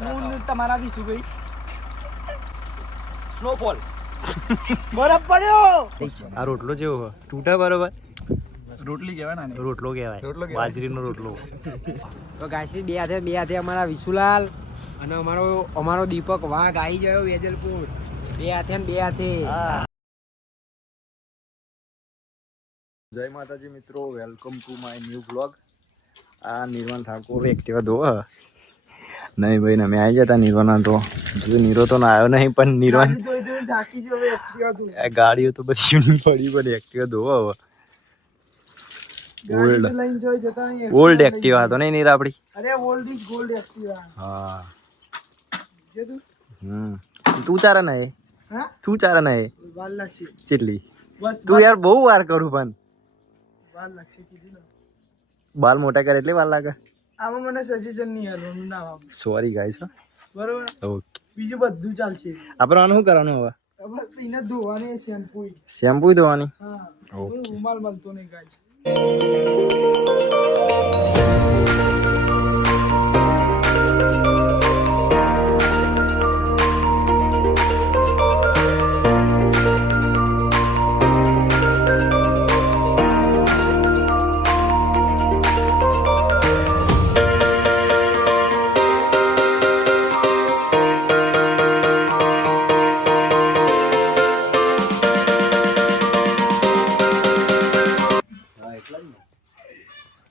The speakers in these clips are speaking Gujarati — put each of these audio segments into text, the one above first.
હું તમારા વિશુભાઈ સ્નોફોલ બરફ પડ્યો. આ રોટલો જેવો તૂટા બરોબર રોટલી કહેવાય ને રોટલો કહેવાય બાજરીનો રોટલો. તો ગાયશ્રી બે હાથે અમારા વિશુલાલ અને અમારો દીપક વાઘ આવી ગયો વેજલપુર બે હાથે. જય માતાજી મિત્રો, welcome to my new blog. આ નિર્વાણ ઠાકોર એક્ટિવા ધોવા નહીં ભાઈ, અમે આવી જતા નિર્વાણ તો જો નીરો તો ના આવ્યો નહીં, પણ નિર્વાણ ગાડીઓ તો બધી પડી પણ એક્ટિવા ધોવા હવે ઓલ્ડ એક્ટિવા હતો નહીં નીરા આપડી. અરે ઓલ્ડ ઇઝ ગોલ્ડ એક્ટિવા. હા તું ચારા ના એ હા તું ચારા ના એ વાર લાગશે ચેટલી બસ તું યાર બહુ વાર કરું પણ વાર લાગશે કીધું ને. બાલ મોટા કરે એટલે વાર લાગે. આમાં મને સજેશન નહીં આલવાનું ના આવે. Sorry guys. બરોબર, ઓકે બીજું બધું ચાલશે. આપણે આનું શું કરવાનું હવે? બસ એને ધોવાની શેમ્પુ. શેમ્પુ ધોવાની. હા ઓકે. રૂમાલ મળતો નહીં ગાઈસ.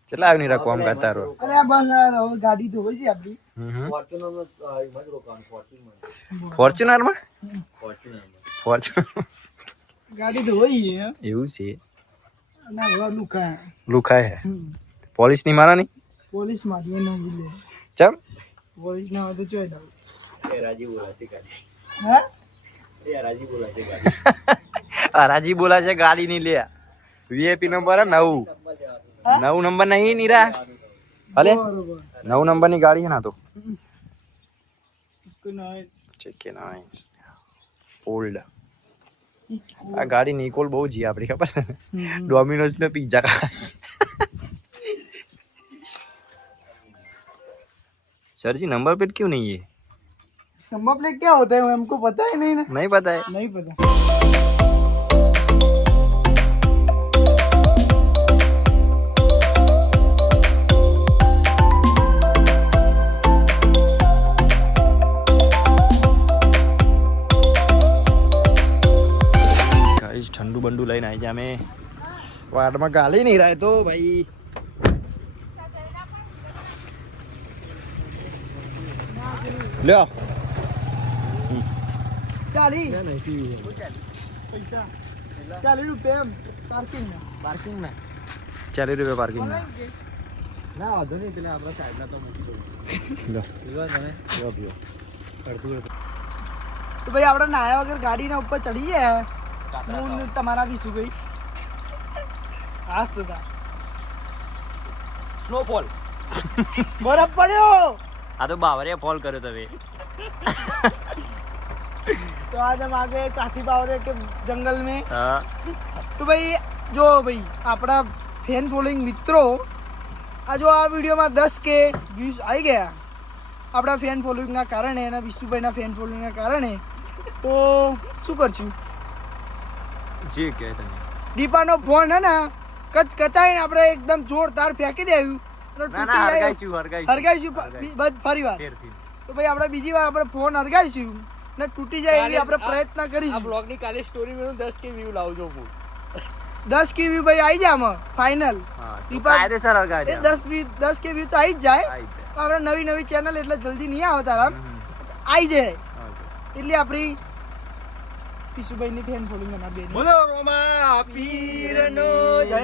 કેટલા આવી રાખો આમ કરતા રહો. અરે આ બસ આ હવે ગાડી ધોવાઈ છે આપડી. ફોર્ચ્યુનર માં ગાડી ધોવાઈ છે એવું છે. અને હવે લુકાય લુખાય હે પોલીસ ની મારા ની પોલીસ મારી ન મિલે. ચમ પોલીસ ના હોય તો ચોઈ દઉં. હરાજી બોલા છે ગાડી ની લે. વીઆઈપી નંબર 9 નંબર નહીં નીરા. ભલે બરોબર 9 નંબર ની ગાડી છે ના તો ચેક ના ઓલ્ડ. આ ગાડી નિકોલ બહુ જી આપડી ખબર. ડોમિનોઝ ને પિઝા ખા. सर जी नंबर प्लेट क्यों नहीं है? नंबर प्लेट क्या होता है हमको पता ही नहीं ना. नहीं पता है. नहीं पता. गाइस ठंडू बंडू लाइन आई जामे वार्ड में गाली नहीं रहा है तो भाई लो 40 પૈસા 40 રૂપિયા પાર્કિંગ ના. પાર્કિંગ ના 40 रुपये पार्किंग में. ના વાંધો નહીં, પેલા આપણા સાઈડના તો મૂકી દઉં. लो પીવા તમે लो पियो. તો ભાઈ આપણે નાયા વગર ગાડીના ઉપર ચડી ગયા. હું તમારા વિશુભાઈ હાસ તો સ્નોફોલ બરફ પડ્યો. આ તો બાવરે ફોલ કર્યો તમે. तो आज हम आ गए काठी बावरे के जंगल में. હા तो भाई जो भाई આપણા ફેન ફોલોઈંગ મિત્રો આ જો આ વિડીયોમાં 10K વ્યૂઝ આવી ગયા આપણા ફેન ફોલોઈંગના કારણે અને વિશુભાઈના ફેન ફોલોઈંગના કારણે. તો શું કરશું? જે કહે તમે. દીપાનો ફોન હે ને કચાઈને આપણે એકદમ જોરદાર ફેંકી દેવું અને ના તૂટી ના જાય. હરગાઈશું હરગાઈશું ફરી વાર. ફેરથી. તો ભાઈ આપણે બીજી વાર આપણે ફોન હરગાઈશું ને તૂટી જાય એવી આપણે પ્રયત્ન આ કરીશું. બ્લોગ ની કાલે સ્ટોરી મેં 10K વ્યૂ લાવજો હું. 10K વ્યૂ ભાઈ આવી જાય આમાં ફાઇનલ. હા તો દીપા- કાયદેસર હરગાઈ એ દે. 10K વ્યૂ તો આવી જ જાય. આઈ જાય. આપણે નવી ચેનલ એટલે જલ્દી નહીં આવે તારા આવી જાય એટલે આપણી વિશુભાઈની ફેન ફોલોઈંગ અમારી બેન. બોલો રોમા પીરનો જય.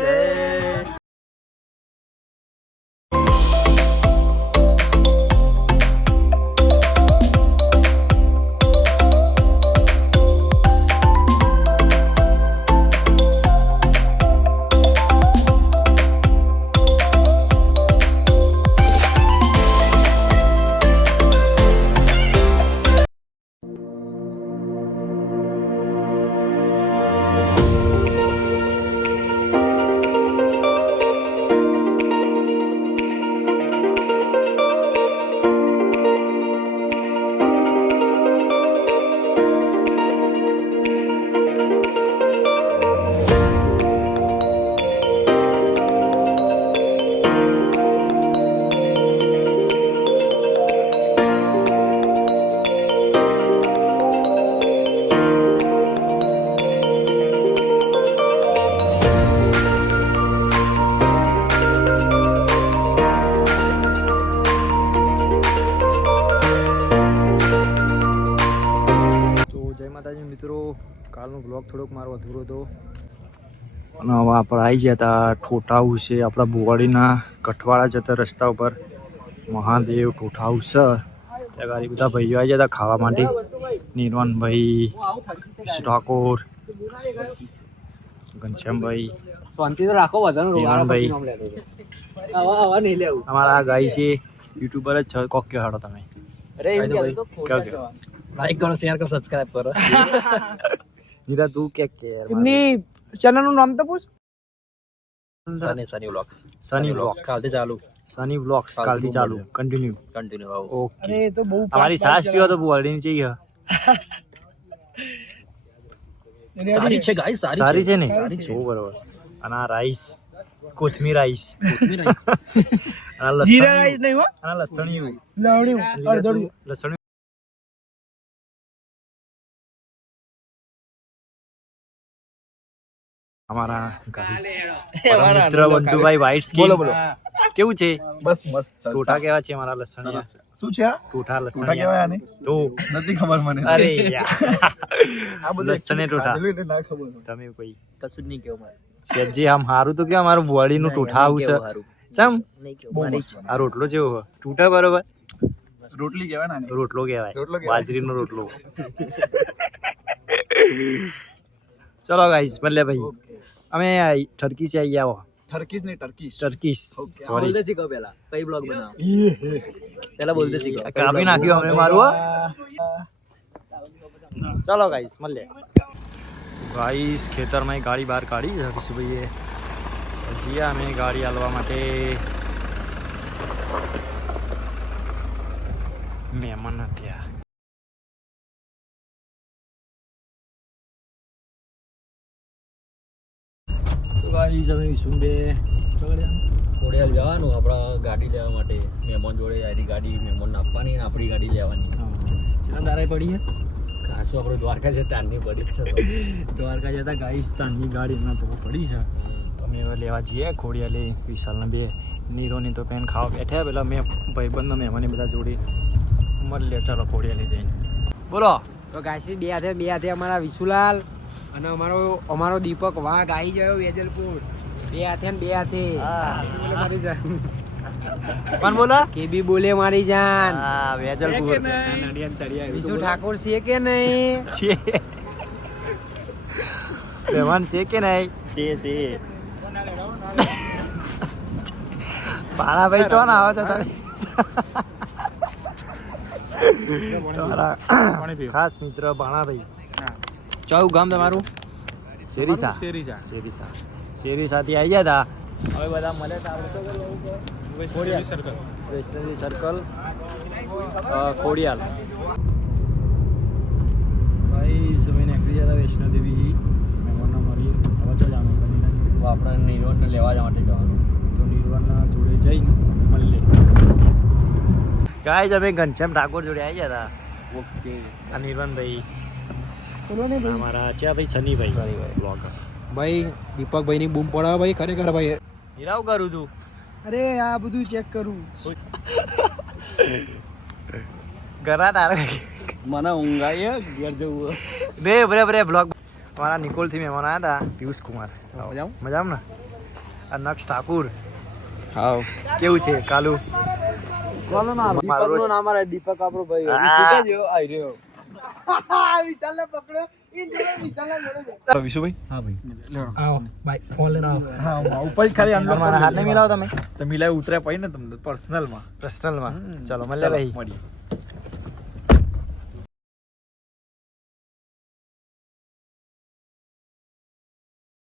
કાલનો બ્લોગ થોડોક મારો અધૂરો હતો અને હવે આપણે આવી ગયા હતા ઠોઠા હાઉસ છે આપણા ભુવાડીના કઠવાડા જતા રસ્તા ઉપર મહાદેવ ઠોઠા હાઉસ છે ત્યાં ગાડી બધા ભાઈઓ આવી ગયા હતા ખાવા માટે નિર્વાણભાઈ ઠાકોર ઘનશ્યામભાઈ શાંતિ તો રાખો બધાને નિર્વાણભાઈ આવા નહીં લેવું અમારા આ ગાય છે યુટ્યુબર જ છે કોક કયો હાડો તમે અરે લાઈક કરો શેર કરો સબસ્ક્રાઇબ કરો નીરા તું કે એમની ચેનલનું નામ તો પૂછ. સની વ્લોગ્સ સની વ્લોગ્સ કાલથી ચાલુ સની વ્લોગ્સ કાલથી ચાલુ કન્ટિન્યુ કન્ટિન્યુ ઓકે અરે એ તો બહુ અમારી સાસ પીવો તો બુવાડીની चाहिए સારી છે ગાઈસ સારી છે ને ઓ બરોબર અને આ રાઈસ કોથમીર રાઈસ અને લસણ જીરા રાઈસ નહીં હો, અને લસણિયું લવણ્યું અડધોડું. લસણ અમારા guys, અમારા મિત્ર બંટુભાઈ વ્હાઈટ સ્કીન બોલો. કેવું છે બસ મસ્ત ટોઠા કેવા છે મારા લસણિયા શું છે આ ટોઠા ટોઠા લસણિયા કહેવાય આને તો નથી ખબર મને અરે યાર આ બધું લસણે ટોઠા ખાધેલું એટલે ના ખબર હોય. તમે કોઈ કશું જ નહીં કેવું મારે શેઠજી આમ હારું તો કે અમારું બોડીનું ટોઠા આવું છે ચમ બહુ મસ્ત. આ રોટલો જેવો હોય ટૂટા બરોબર રોટલી કહેવાય ને આને. રોટલો કહેવાય રોટલો કહેવાય. બાજરીનો રોટલો ચલો ગાઈસ ભલે ભાઈ અમે ટર્કી से आई आओ ટર્કીશ નહીં ટર્કીશ ટર્કીશ સોરી બોલતે શીખો પેલા કઈ બ્લોગ બનાવો પેલા બોલતે શીખો કાપી નાખ્યું અમે મારું હો. ચલો ગાઈસ મળીએ ગાઈસ ખેતરમાં ગાડી બહાર કાઢી છે કિશુભાઈએ હજી અમે ગાડી હાલવા માટે મહેમાન હતા ગાઈસ અમે વિશુંબે ખોડિયાલ જવાનું આપણા ગાડી લેવા માટે મહેમાન જોડે આરી ગાડી મહેમાન આપવાની અને આપણી ગાડી લેવાની ચલા દારાય પડી છે ખાસું આપણે દ્વારકા જતા તારની પડી જ છે તો. દ્વારકા જતા ગાઈસ તાની ગાડી હમણાં તો પડી છે અમે હવે લેવા જઈએ ખોડિયાલે વિશાલના બે નીરોની તો પેન ખાવા બેઠ્યા પેલા મેં ભાઈબંધનો મહેમાને બધા જોડે મળીએ ચાલો ખોડિયાલે જઈને બોલો તો ગાયસી બે હાથે અમારા વિશુલાલ અને અમારો દીપક વાઘ આવી ગયો વેજલપુર બે હાથે ને બે હાથે મારી જાન કોણ બોલા કે બી બોલે મારી જાન હા વેજલપુર વિશુ ઠાકોર છે કે નહીં છે મહેમાન છે કે નહીં છે પાણાભાઈ ચો ના આવો છો તમે તમારા ખાસ મિત્ર બાણાભાઈ ચૌ ગામ તમારું શેરીસા શેરીસાથી આવી ગયા હતા હવે બધા મળે વૈષ્ણવી સર્કલ ખોડિયાલ ભાઈ સમય નીકળી જતા વૈષ્ણોદેવી મહેમાનના મળી હવે તો જાણું બની તો આપણે નિર્વાણને લેવા માટે જવાનું તો નિર્વાણના જોડે જઈને મળીએ ગાય અમે ઘનશ્યામ ઠાકોર જોડે આવી ગયા હતા ઓકે આ નિર્વાણભાઈ ચલો ને ભાઈ. અમારા છે ભાઈ સનીભાઈ બ્લોગર ભાઈ દીપકભાઈ ની બૂમ પડાવે ભાઈ ખરેખર ભાઈ હીરાવ કરું તું અરે આ બધું ચેક કરું. ઘરા તારા મને ઊંઘ આવી ઘેર જવું બે બરે બ્લોગ અમારા નિકોલથી મહેમાન આવ્યા હતા પિયુષ કુમાર મજામાં ને આ નક્ષ ઠાકુર હા કેવું છે કાલુ કોનો નામ? મારો નામ મારે દીપક આપણો ભાઈ આ, વિશાલને પકડો ઈ જોડે વિશાલના જોડે છે. વિશુભાઈ હા ભાઈ આવો ભાઈ ફોન લઈને આવો હા ઉપર ખાલી અંદર મારા હાથને મિલાવો તમે તો મિલાય ઉતર્યા પછી ને તમને પર્સનલમાં પર્સનલમાં ચલો મળીએ ભાઈ મળીએ